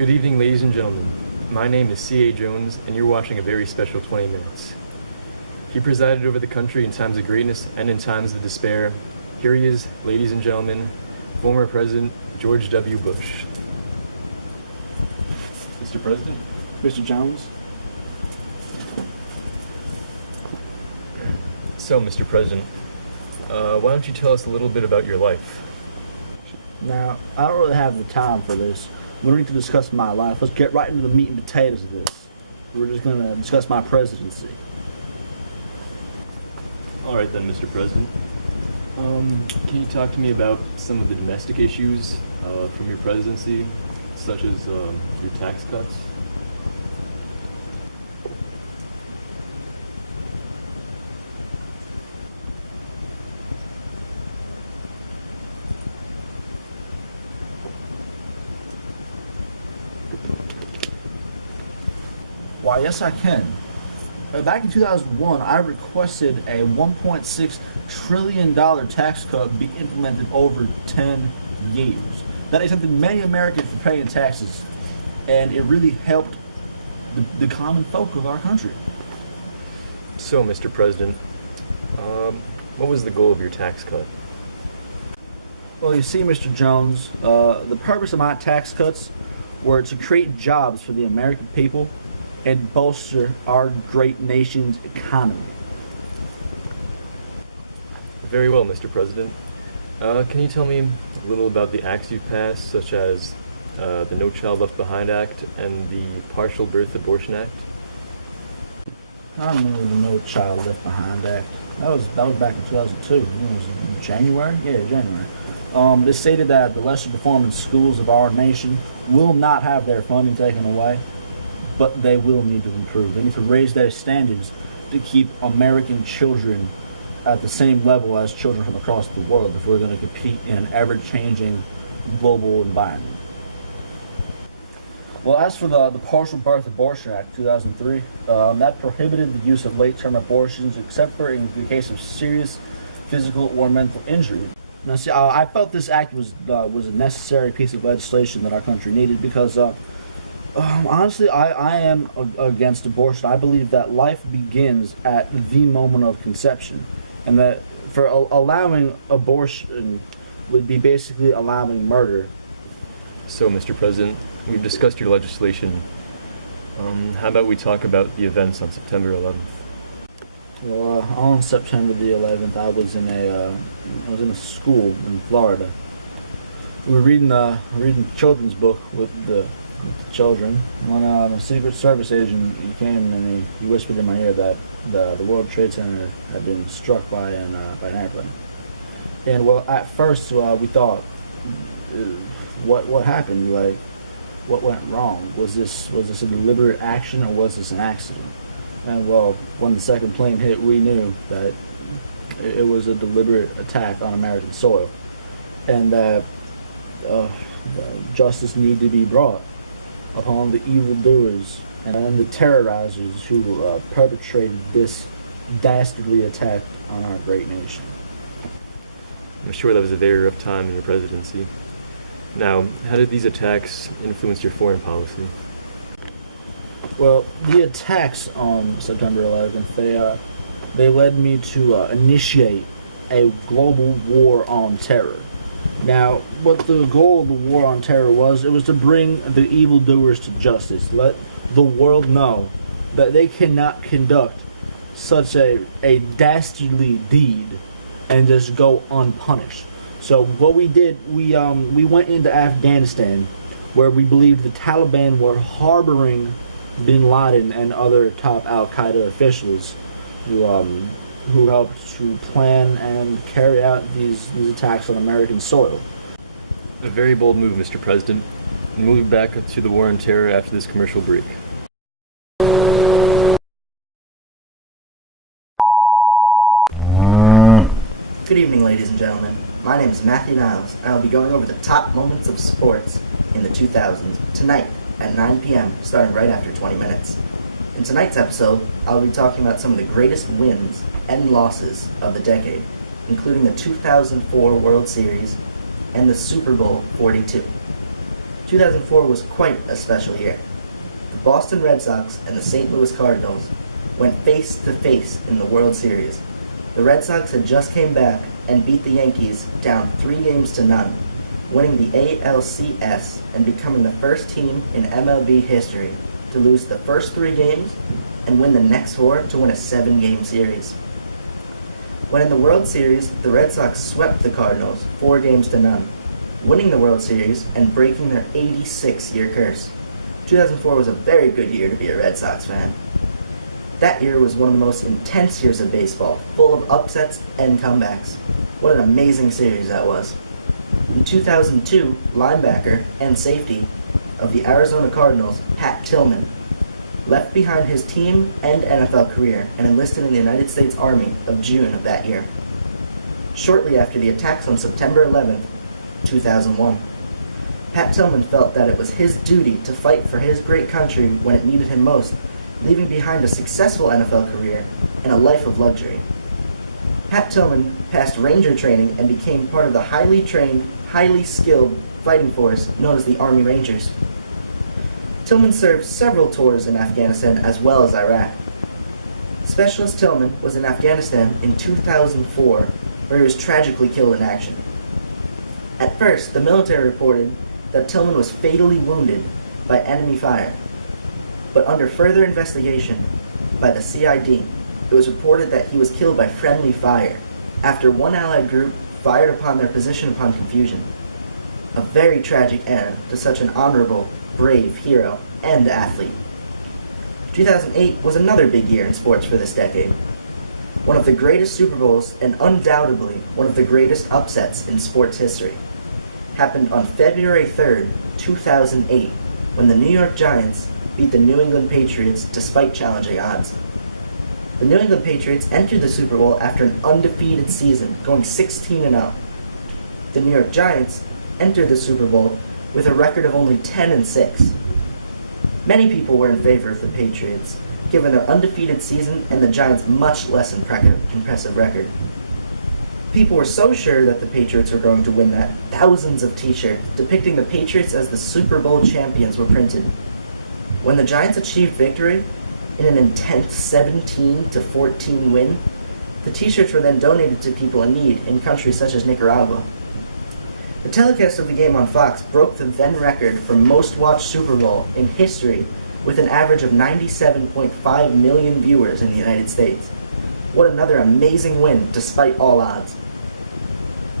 Good evening, ladies and gentlemen. My name is C.A. Jones, and you're watching a very special 20 minutes. He presided over the country in times of greatness and in times of despair. Here he is, ladies and gentlemen, former President George W. Bush. Mr. President? Mr. Jones? So, Mr. President, why don't you tell us a little bit about your life? Now, I don't really have the time for this. We don't need to discuss my life. Let's get right into the meat and potatoes of this. We're just going to discuss my presidency. All right then, Mr. President. Can you talk to me about some of the domestic issues from your presidency, such as your tax cuts? Why, yes, I can. Back in 2001, I requested a $1.6 trillion tax cut be implemented over 10 years. That exempted many Americans from paying taxes, and it really helped the common folk of our country. So, Mr. President, what was the goal of your tax cut? Well, you see, Mr. Jones, the purpose of my tax cuts were to create jobs for the American people and bolster our great nation's economy. Very well, Mr. President. Can you tell me a little about the acts you've passed, such as the No Child Left Behind Act and the Partial Birth Abortion Act? I remember the No Child Left Behind Act. That was back in 2002. It was in January? Yeah, January. It stated that the lesser performing schools of our nation will not have their funding taken away, but they will need to improve. They need to raise their standards to keep American children at the same level as children from across the world if we're going to compete in an ever-changing global environment. Well, as for the Partial Birth Abortion Act 2003, that prohibited the use of late-term abortions except for in the case of serious physical or mental injury. Now, see, I felt this act was a necessary piece of legislation that our country needed because honestly, I am against abortion. I believe that life begins at the moment of conception, and that for allowing abortion would be basically allowing murder. So, Mr. President, we've discussed your legislation. How about we talk about the events on September 11th? Well, on September the 11th, I was in a school in Florida. We were reading a children's book with the children when a Secret Service agent came and he whispered in my ear that the World Trade Center had been struck by an airplane. And well, at first we thought, what happened? Like, what went wrong? Was this a deliberate action or was this an accident? And well, when the second plane hit, we knew that it was a deliberate attack on American soil, and that justice needed to be brought upon the evildoers and the terrorizers who perpetrated this dastardly attack on our great nation. I'm sure that was a very rough time in your presidency. Now, how did these attacks influence your foreign policy? Well, the attacks on September 11th, they led me to initiate a global war on terror. Now, what the goal of the war on terror was, it was to bring the evildoers to justice. Let the world know that they cannot conduct such a dastardly deed and just go unpunished. So what we did, we went into Afghanistan, where we believed the Taliban were harboring bin Laden and other top Al-Qaeda officials who helped to plan and carry out these attacks on American soil. A very bold move, Mr. President. We'll move back to the war on terror after this commercial break. Good evening, ladies and gentlemen. My name is Matthew Niles, and I'll be going over the top moments of sports in the 2000s tonight at 9 p.m., starting right after 20 minutes. In tonight's episode, I'll be talking about some of the greatest wins and losses of the decade, including the 2004 World Series and the Super Bowl 42. 2004 was quite a special year. The Boston Red Sox and the St. Louis Cardinals went face to face in the World Series. The Red Sox had just came back and beat the Yankees down 3-0, winning the ALCS and becoming the first team in MLB history to lose the first 3 games and win the next 4 to win a 7-game series. When in the World Series, the Red Sox swept the Cardinals 4-0, winning the World Series and breaking their 86-year curse. 2004 was a very good year to be a Red Sox fan. That year was one of the most intense years of baseball, full of upsets and comebacks. What an amazing series that was. In 2002, linebacker and safety of the Arizona Cardinals, Pat Tillman, left behind his team and NFL career and enlisted in the United States Army of June of that year. Shortly after the attacks on September 11th, 2001, Pat Tillman felt that it was his duty to fight for his great country when it needed him most, leaving behind a successful NFL career and a life of luxury. Pat Tillman passed Ranger training and became part of the highly trained, highly skilled fighting force known as the Army Rangers. Tillman served several tours in Afghanistan as well as Iraq. Specialist Tillman was in Afghanistan in 2004, where he was tragically killed in action. At first, the military reported that Tillman was fatally wounded by enemy fire, but under further investigation by the CID, it was reported that he was killed by friendly fire after one Allied group fired upon their position upon confusion. A very tragic end to such an honorable, brave hero and athlete. 2008 was another big year in sports for this decade. One of the greatest Super Bowls and undoubtedly one of the greatest upsets in sports history happened on February 3rd, 2008, when the New York Giants beat the New England Patriots despite challenging odds. The New England Patriots entered the Super Bowl after an undefeated season, going 16-0. The New York Giants entered the Super Bowl with a record of only 10-6. Many people were in favor of the Patriots, given their undefeated season and the Giants' much less impressive record. People were so sure that the Patriots were going to win that thousands of t-shirts depicting the Patriots as the Super Bowl champions were printed. When the Giants achieved victory in an intense 17-14 win, the t-shirts were then donated to people in need in countries such as Nicaragua. The telecast of the game on Fox broke the then record for most watched Super Bowl in history with an average of 97.5 million viewers in the United States. What another amazing win despite all odds.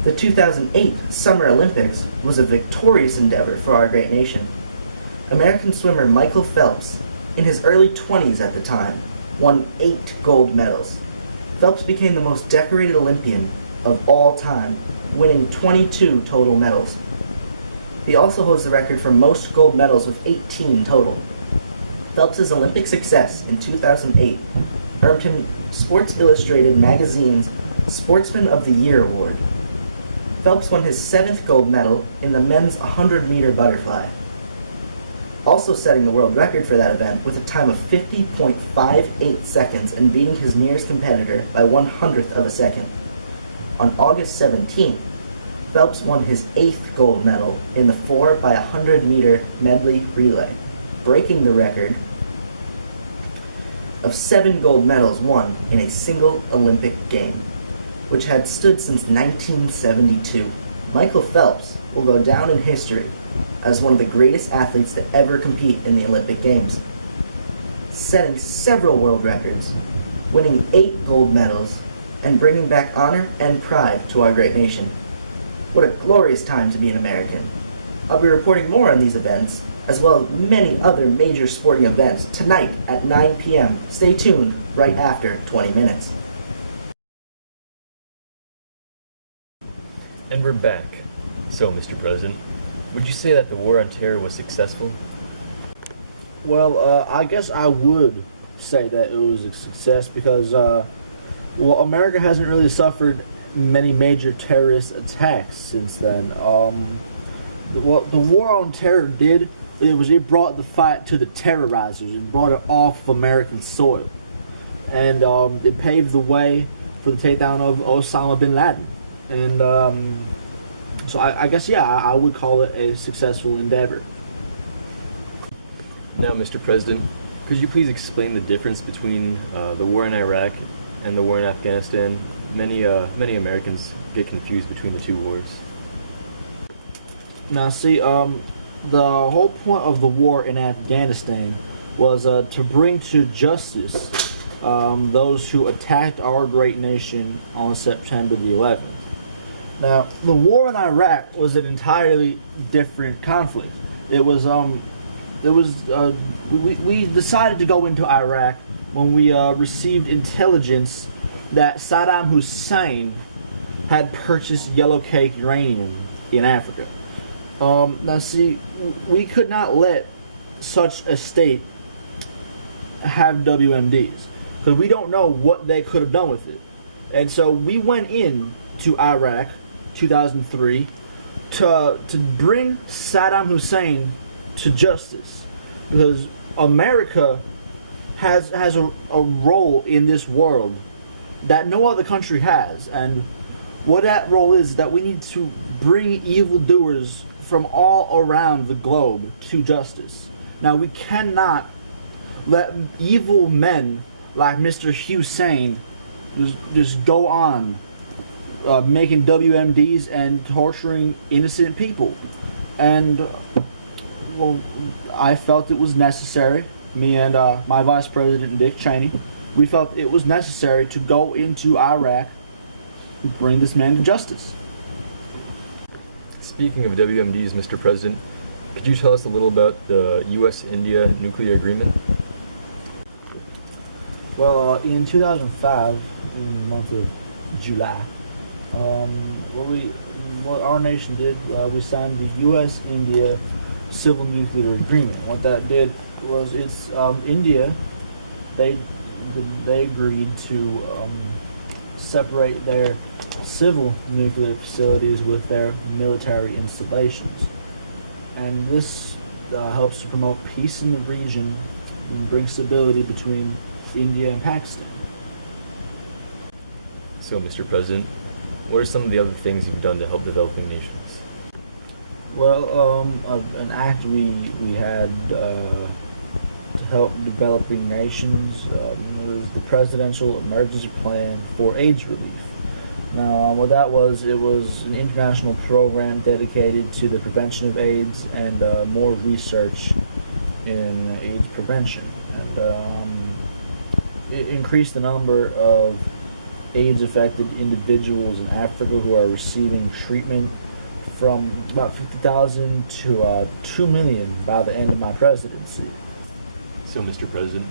The 2008 Summer Olympics was a victorious endeavor for our great nation. American swimmer Michael Phelps, in his early 20s at the time, won 8 gold medals. Phelps became the most decorated Olympian of all time, winning 22 total medals. He also holds the record for most gold medals with 18 total. Phelps' Olympic success in 2008 earned him Sports Illustrated magazine's Sportsman of the Year award. Phelps won his 7th gold medal in the men's 100-meter butterfly, also setting the world record for that event with a time of 50.58 seconds and beating his nearest competitor by 1/100th of a second. On August 17th, Phelps won his 8th gold medal in the 4x100-meter medley relay, breaking the record of 7 gold medals won in a single Olympic game, which had stood since 1972. Michael Phelps will go down in history as one of the greatest athletes to ever compete in the Olympic Games, setting several world records, winning 8 gold medals, and bringing back honor and pride to our great nation. What a glorious time to be an American. I'll be reporting more on these events, as well as many other major sporting events, tonight at 9 p.m. Stay tuned right after 20 minutes. And we're back. So, Mr. President, would you say that the war on terror was successful? Well, I guess I would say that it was a success because, America hasn't really suffered many major terrorist attacks since then. What the war on terror did, it brought the fight to the terrorizers and brought it off of American soil. And it paved the way for the takedown of Osama bin Laden. And so I guess, yeah, I would call it a successful endeavor. Now, Mr. President, could you please explain the difference between the war in Iraq and the war in Afghanistan? Many Americans get confused between the two wars. Now, see, the whole point of the war in Afghanistan was to bring to justice those who attacked our great nation on September the 11th. Now, the war in Iraq was an entirely different conflict. We decided to go into Iraq when we received intelligence that Saddam Hussein had purchased yellow cake uranium in Africa. Now, see, we could not let such a state have WMDs because we don't know what they could have done with it. And so we went in to Iraq 2003 to bring Saddam Hussein to justice, because America has a role in this world that no other country has, and what that role is that we need to bring evildoers from all around the globe to justice. Now, we cannot let evil men like Mr. Hussein just go on making WMDs and torturing innocent people. And well, I felt it was necessary. Me and my Vice President Dick Cheney, we felt it was necessary to go into Iraq and bring this man to justice. Speaking of WMDs, Mr. President, could you tell us a little about the USIndia nuclear agreement? Well, in 2005, in the month of July, what our nation did, we signed the US-India Civil Nuclear Agreement. What that did was, India, they agreed to separate their civil nuclear facilities with their military installations, and this helps to promote peace in the region and bring stability between India and Pakistan. So, Mr. President, what are some of the other things you've done to help developing nations? Well, an act we had to help developing nations was the Presidential Emergency Plan for AIDS Relief. Now, what that was, it was an international program dedicated to the prevention of AIDS and more research in AIDS prevention. And it increased the number of AIDS-affected individuals in Africa who are receiving treatment from about 50,000 to 2 million by the end of my presidency. So, Mr. President,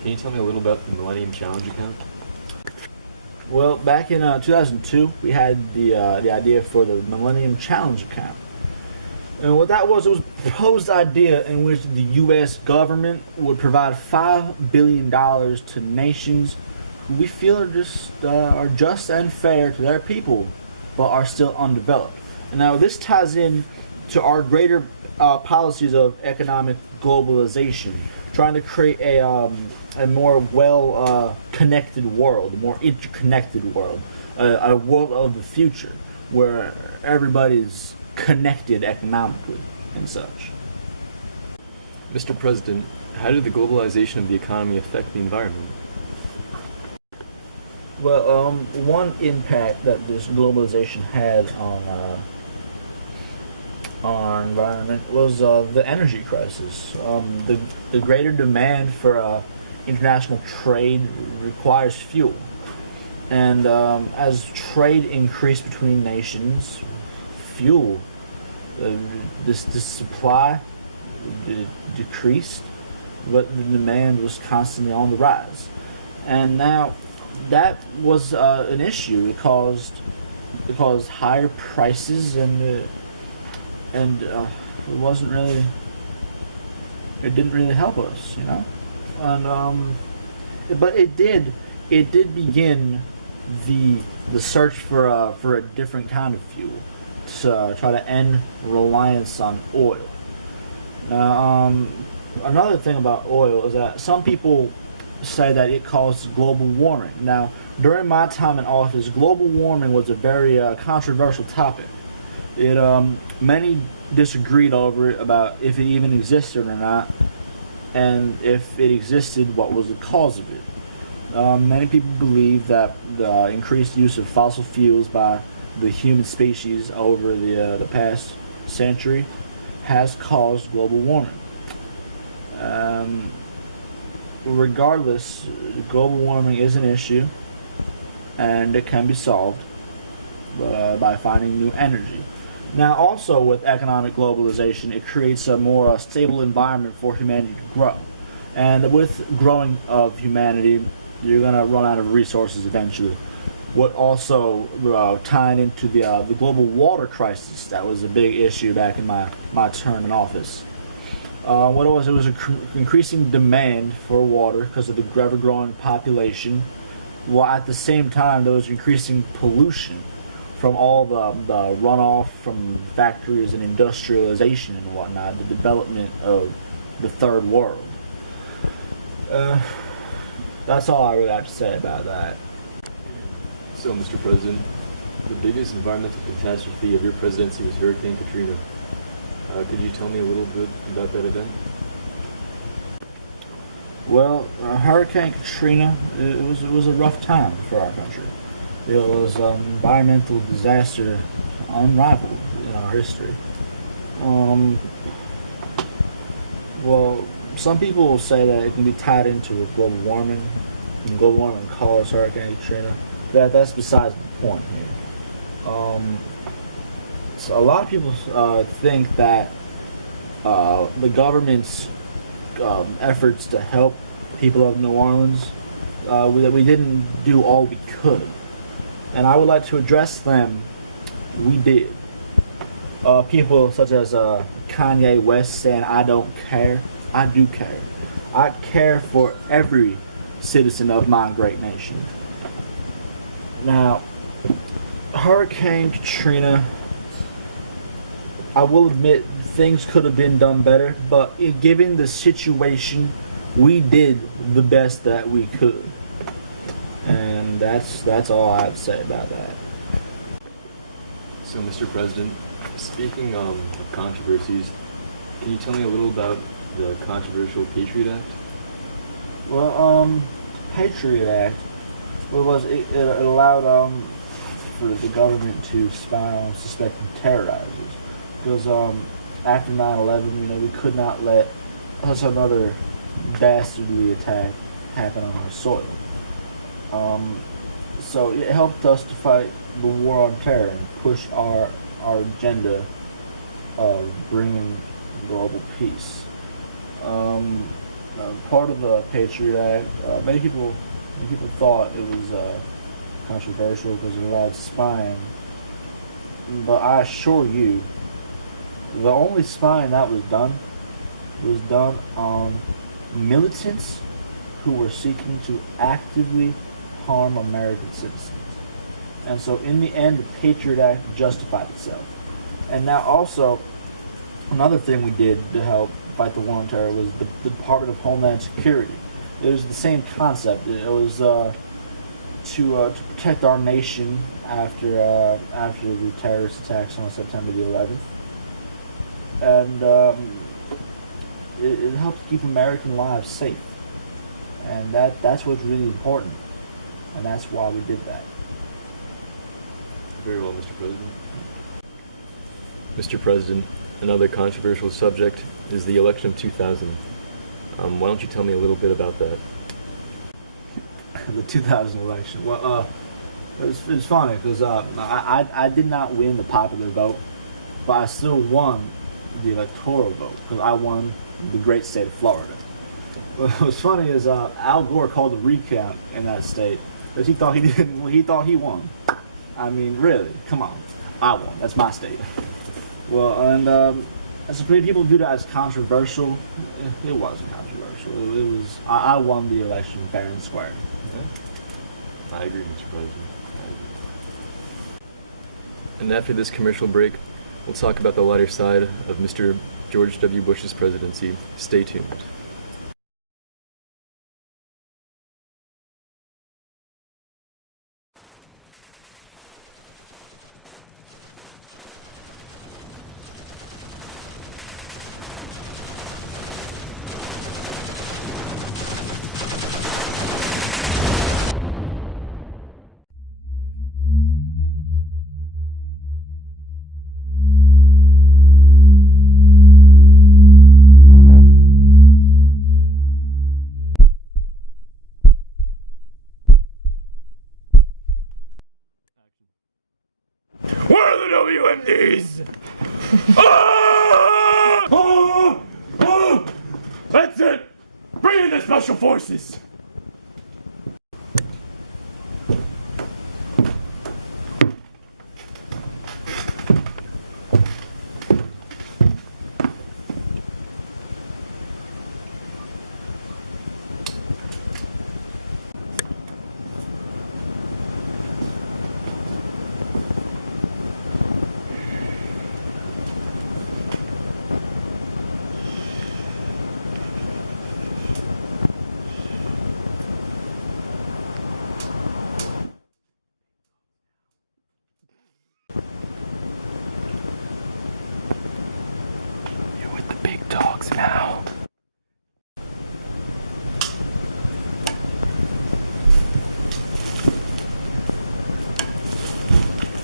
can you tell me a little about the Millennium Challenge account? Well, back in 2002, we had the idea for the Millennium Challenge account. And what that was, it was a proposed idea in which the U.S. government would provide $5 billion to nations who we feel are just and fair to their people, but are still undeveloped. And now this ties in to our greater policies of economic globalization, trying to create a more connected world, a more interconnected world, a world of the future where everybody's connected economically and such. Mr. President, how did the globalization of the economy affect the environment? Well, one impact that this globalization had on our environment was the energy crisis. The greater demand for international trade requires fuel, and as trade increased between nations, fuel, this supply decreased, but the demand was constantly on the rise, and now that was an issue. It caused higher prices, and it wasn't really. It didn't really help us, you know. And but it did begin the search for a different kind of fuel to try to end reliance on oil. Now, another thing about oil is that some people say that it causes global warming. Now, during my time in office, global warming was a very controversial topic. Many disagreed over it, about if it even existed or not. and if it existed, what was the cause of it? Many people believe that the increased use of fossil fuels by the human species over the past century has caused global warming. Um, Regardless, global warming is an issue, and it can be solved by finding new energy. Now, also with economic globalization, it creates a more stable environment for humanity to grow. And with growing of humanity, you're gonna run out of resources eventually. What also tying into the global water crisis that was a big issue back in my term in office. What it was an increasing demand for water because of the ever-growing population, while at the same time there was increasing pollution from all the runoff from factories and industrialization and whatnot, the development of the third world. That's all I really have to say about that. So, Mr. President, the biggest environmental catastrophe of your presidency was Hurricane Katrina. Could you tell me a little bit about that event? Well, Hurricane Katrina, it was a rough time for our country. It was an environmental disaster unrivaled in our history. Well, some people will say that it can be tied into global warming, and global warming caused Hurricane Katrina. That's besides the point here. So a lot of people think that the government's efforts to help people of New Orleans, that we didn't do all we could. And I would like to address them. We did. People such as Kanye West saying, "I don't care." I do care. I care for every citizen of my great nation. Now, Hurricane Katrina, I will admit things could have been done better, but given the situation, we did the best that we could. And that's all I have to say about that. So, Mr. President, speaking of controversies, can you tell me a little about the controversial Patriot Act? Well, Patriot Act, what it was, it allowed for the government to spy on suspected terrorizers. Because after 9/11, we could not let such another dastardly attack happen on our soil. So it helped us to fight the war on terror and push our agenda of bringing global peace. Part of the Patriot Act, many people thought it was controversial because it allowed spying, but I assure you, the only spying that was done on militants who were seeking to actively harm American citizens. And so in the end, the Patriot Act justified itself. And now also, another thing we did to help fight the war on terror was the Department of Homeland Security. It was the same concept. It was to protect our nation after the terrorist attacks on September the 11th. And it helps keep American lives safe. And that's what's really important. And that's why we did that. Very well, Mr. President. Mr. President, another controversial subject is the election of 2000. Why don't you tell me a little bit about that? The 2000 election. Well, it's funny because I did not win the popular vote, but I still won the electoral vote because I won the great state of Florida. What's funny is Al Gore called a recount in that state because he thought he didn't. He thought he won. I mean, really? Come on, I won. That's my state. Well, and so many people view that as controversial. It wasn't controversial. It was. I won the election fair and square. I agree, Mr. President. I agree. And after this commercial break, we'll talk about the lighter side of Mr. George W. Bush's presidency. Stay tuned. Special Forces! You're with the big dogs now.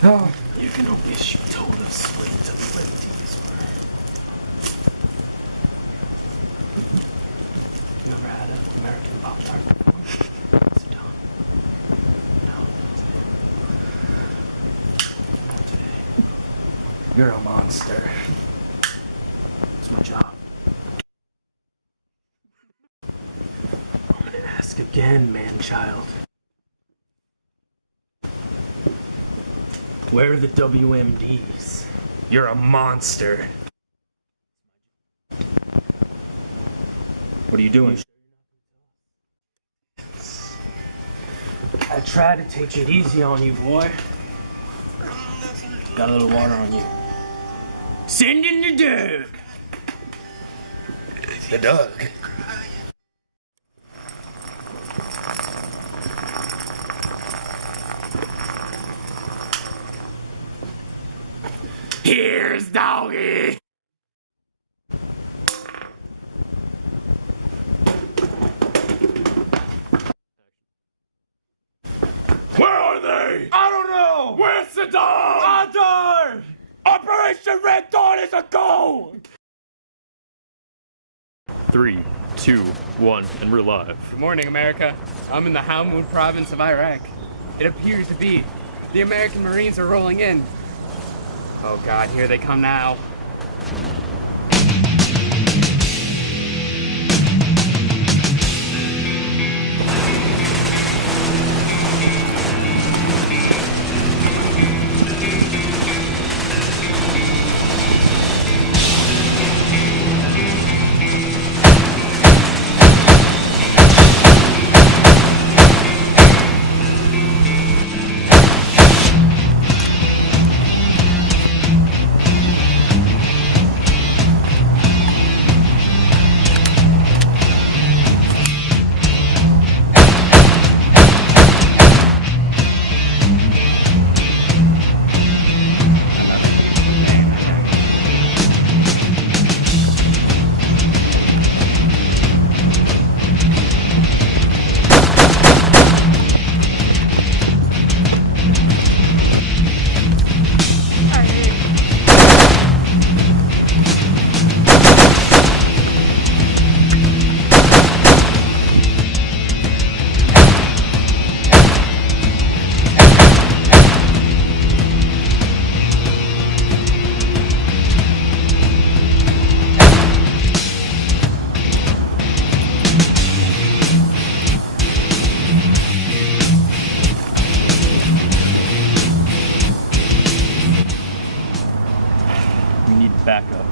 Oh, you can wish you told us what the liberties were. You ever had an American Pop-Tart before? Sit down. No. Not today. You're a monster. It's my job. I'm gonna ask again, man-child. Where are the WMDs? You're a monster. What are you doing? I try to take it easy on you, boy. Got a little water on you. Send in the Doug! The Doug? Here's Doggy! Where are they? I don't know! Where's the dog? Adar! Operation Red Dawn is a go! 3, 2, 1, and we're live. Good morning, America. I'm in the Hammoud province of Iraq. It appears to be. The American Marines are rolling in. Oh God, here they come now. We need backup.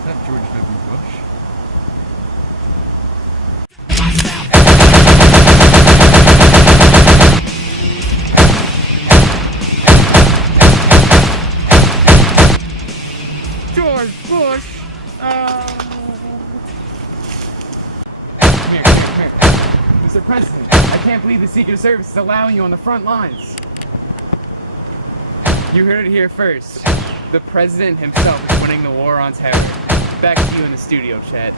Is that George W. Bush? George Bush! Come here. Mr. President, I can't believe the Secret Service is allowing you on the front lines. You heard it here first. The President himself is winning the war on terror. Back to you in the studio, Chet.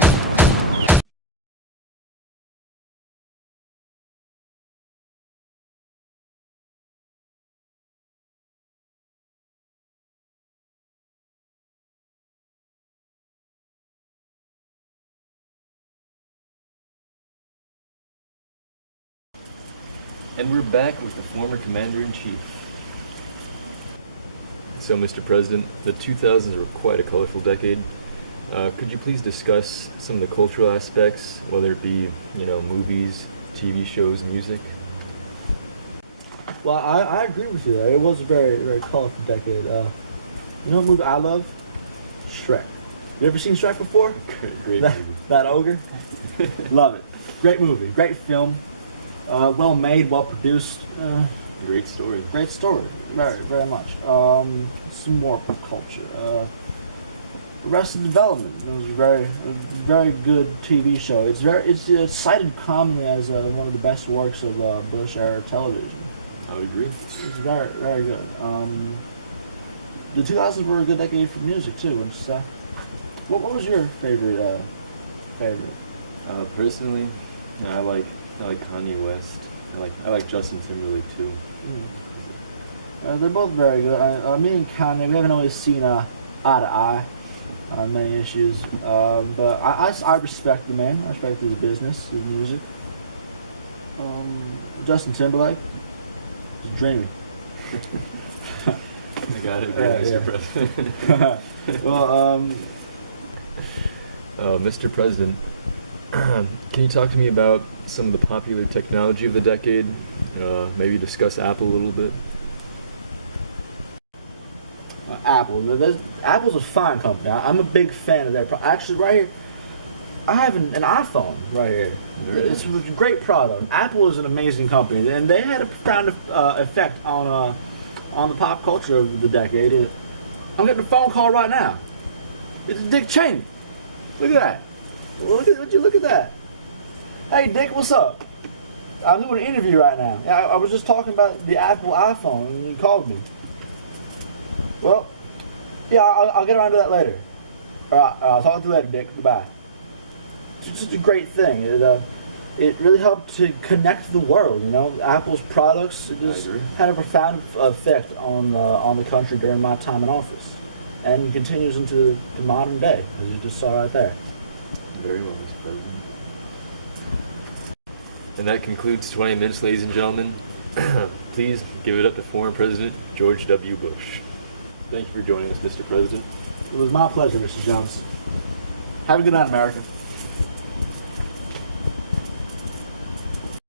And we're back with the former Commander-in-Chief. So, Mr. President, the 2000s were quite a colorful decade. Could you please discuss some of the cultural aspects, whether it be, movies, TV shows, music? Well, I agree with you there. It was a very, very colorful decade. You know what movie I love? Shrek. You ever seen Shrek before? Great that, movie. that ogre? Love it. Great movie. Great film. Well made, well produced. Great story. Great story. Very, very much. Some more pop culture. Arrested Development. It was a very good TV show. It's cited commonly as one of the best works of Bush era television. I would agree. It's very, very good. The 2000s were a good decade for music too, wouldn't you say? What was your favorite? Personally, I like Kanye West. I like Justin Timberlake too. They're both very good. Me and Kanye, we haven't always seen eye to eye on many issues, but I respect the man. I respect his business, his music. Justin Timberlake, he's dreamy. I got it, Mr. President. Well, Mr. President, can you talk to me about some of the popular technology of the decade? Maybe discuss Apple a little bit. Apple. Apple's a fine company. I'm a big fan of their product. Actually, right here, I have an iPhone right here. It's a great product. Apple is an amazing company, and they had a profound effect on the pop culture of the decade. I'm getting a phone call right now. It's Dick Cheney. Look at that. Would you look at that? Hey, Dick, what's up? I'm doing an interview right now. I was just talking about the Apple iPhone, and you called me. Well, yeah, I'll get around to that later. All right, I'll talk to you later, Dick. Goodbye. It's just a great thing. It really helped to connect the world. Apple's products just had a profound effect on the country during my time in office, and it continues into the modern day, as you just saw right there. Very well, Mr. President. And that concludes 20 minutes, ladies and gentlemen. Please give it up to former President George W. Bush. Thank you for joining us, Mr. President. It was my pleasure, Mr. Jones. Have a good night, America.